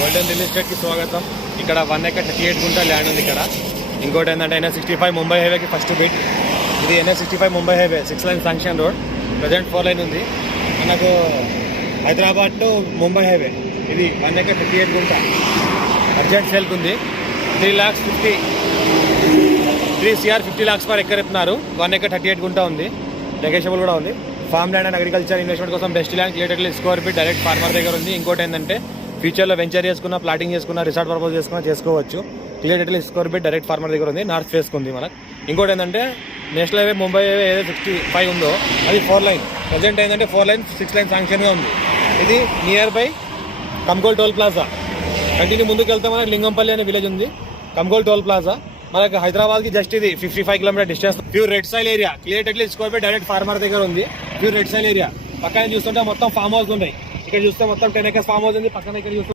Golden real ఎస్టేట్కి స్వాగతం. ఇక్కడ 1 acre 38 గుంట ల్యాండ్ ఉంది. ఇక్కడ ఇంకోటి ఏంటంటే NH65 ముంబై హైవేకి ఫస్ట్ బిట్. ఇది NH65 Mumbai highway 6 line sanction road. Present 4 line ఉంది. మనకు హైదరాబాద్ టు ముంబై హైవే. ఇది 1 ఎకర్ 38 గుంట అర్జెంట్ సేల్కి ఉంది. 3 CR 50 lakhs పర్ ఎకర్ ఇస్తున్నారు. 1 ఎకర్ 38 గుంట ఉంది. నెగోషియబుల్ కూడా ఉంది. Farm land and agriculture investment కోసం best land, clearly square feet direct farmer దగ్గర ఉంది. ఇంకోటి ఏంటంటే ఫ్యూచర్లో వెంచర్ చేసుకున్న, ప్లాటింగ్ చేసుకున్న, రిసార్ట్ పర్పస్ చేసుకున్నా చేసుకోవచ్చు. Clearly square feet direct farmer దగ్గర ఉంది. నార్త్ ఫేస్కి ఉంది మనకు. ఇంకోటి ఏంటంటే నేషనల్ హైవే ముంబై హైవే ఏదో 65 ఉందో అది 4 లైన్. ప్రజెంట్ ఏంటంటే 4 లైన్ 6 లైన్ శాంక్షన్గా ఉంది. ఇది నియర్ బై కమ్గోల్ టోల్ ప్లాజా. కంటిన్యూ ముందుకు వెళ్తే మనకి లింగంపల్లి అనే విలేజ్ ఉంది. కమ్గోల్ టోల్ ప్లాజా మనకి హైదరాబాద్కి జస్ట్ ఇది 55 kilometer distance. Pure red soil area, clearly square feet direct farmer దగ్గర ఉంది. Pure red soil area. పక్కన చూస్తుంటే మొత్తం ఫామ్ హౌస్ ఉన్నాయి. ఇక్కడ చూస్తే మొత్తం 10 acres ఫామ్ హౌస్ ఉంది. పక్కన ఇక్కడ చూస్తే